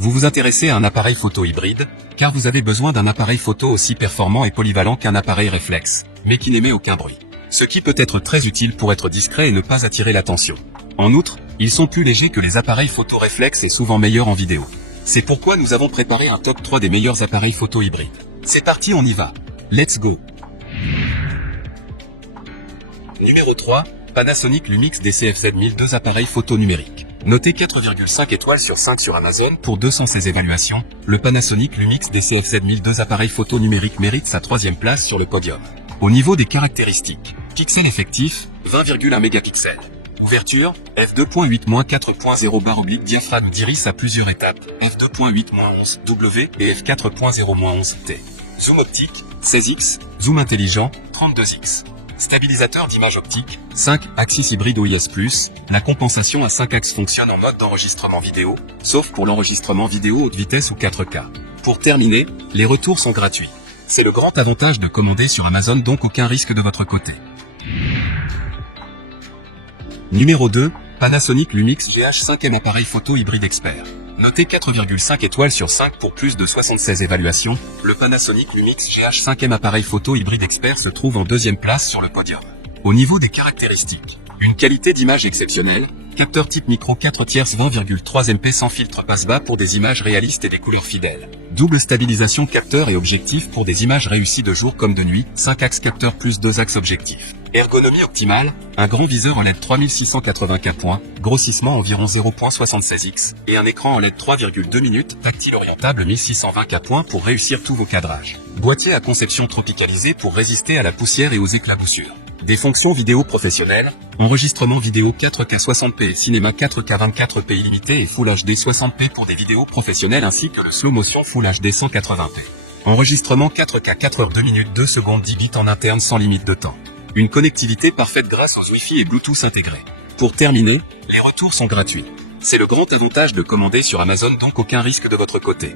Vous vous intéressez à un appareil photo hybride, car vous avez besoin d'un appareil photo aussi performant et polyvalent qu'un appareil réflexe, mais qui n'émet aucun bruit. Ce qui peut être très utile pour être discret et ne pas attirer l'attention. En outre, ils sont plus légers que les appareils photo réflexes et souvent meilleurs en vidéo. C'est pourquoi nous avons préparé un top 3 des meilleurs appareils photo hybrides. C'est parti, on y va. Let's go. Numéro 3, Panasonic Lumix DCFZ 1002 appareil photo numérique. Noté 4,5 étoiles sur 5 sur Amazon pour 216 évaluations, le Panasonic Lumix DCFZ 1002 appareil photo numérique mérite sa 3e place sur le podium. Au niveau des caractéristiques, pixels effectifs, 20,1 mégapixels. Ouverture, f2.8-4.0 diaphragme d'iris à plusieurs étapes, f2.8-11W et f4.0-11T. Zoom optique, 16x, zoom intelligent, 32x. Stabilisateur d'image optique, 5 axis hybride OIS+, la compensation à 5 axes fonctionne en mode d'enregistrement vidéo, sauf pour l'enregistrement vidéo haute vitesse ou 4K. Pour terminer, les retours sont gratuits. C'est le grand avantage de commander sur Amazon, donc aucun risque de votre côté. Numéro 2, Panasonic Lumix GH 5e appareil photo hybride expert. Noté 4,5 étoiles sur 5 pour plus de 76 évaluations, le Panasonic Lumix GH 5e appareil photo hybride expert se trouve en 2e place sur le podium. Au niveau des caractéristiques, une qualité d'image exceptionnelle, capteur type micro 4/3 20,3 MP sans filtre passe-bas pour des images réalistes et des couleurs fidèles. Double stabilisation capteur et objectif pour des images réussies de jour comme de nuit, 5 axes capteur plus 2 axes objectifs. Ergonomie optimale, un grand viseur OLED 3680K points, grossissement environ 0.76x, et un écran OLED 3,2 minutes, tactile orientable 1620K points pour réussir tous vos cadrages. Boîtier à conception tropicalisée pour résister à la poussière et aux éclaboussures. Des fonctions vidéo professionnelles, enregistrement vidéo 4K 60p et cinéma 4K 24p illimité et Full HD 60p pour des vidéos professionnelles ainsi que le slow motion Full HD 180p. Enregistrement 4K 4h 2 minutes 2 secondes 10 bits en interne sans limite de temps. Une connectivité parfaite grâce aux Wi-Fi et Bluetooth intégrés. Pour terminer, les retours sont gratuits. C'est le grand avantage de commander sur Amazon, donc aucun risque de votre côté.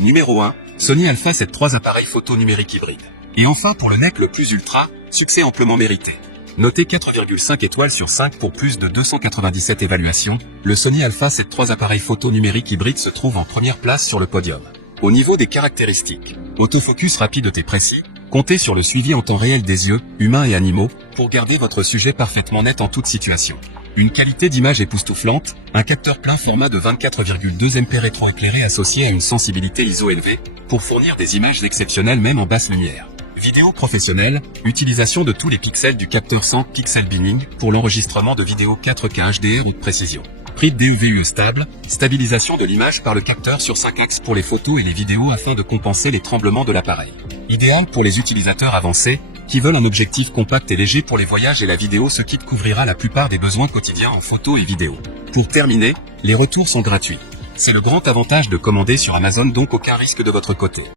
Numéro 1, Sony Alpha 7 3 appareil photo numérique hybride. Et enfin pour le NEC le plus ultra, succès amplement mérité. Noté 4,5 étoiles sur 5 pour plus de 297 évaluations, le Sony Alpha 7 3 appareil photo numérique hybride se trouve en première place sur le podium. Au niveau des caractéristiques, autofocus rapide et précis, comptez sur le suivi en temps réel des yeux, humains et animaux, pour garder votre sujet parfaitement net en toute situation. Une qualité d'image époustouflante, un capteur plein format de 24,2 MP rétroéclairé associé à une sensibilité ISO élevée, pour fournir des images exceptionnelles même en basse lumière. Vidéo professionnelle, utilisation de tous les pixels du capteur 100 pixel binning pour l'enregistrement de vidéos 4K HDR haute précision. Prix de DEVUE stable, stabilisation de l'image par le capteur sur 5 axes pour les photos et les vidéos afin de compenser les tremblements de l'appareil. Idéal pour les utilisateurs avancés, qui veulent un objectif compact et léger pour les voyages et la vidéo, ce kit couvrira la plupart des besoins quotidiens en photo et vidéo. Pour terminer, les retours sont gratuits. C'est le grand avantage de commander sur Amazon, donc aucun risque de votre côté.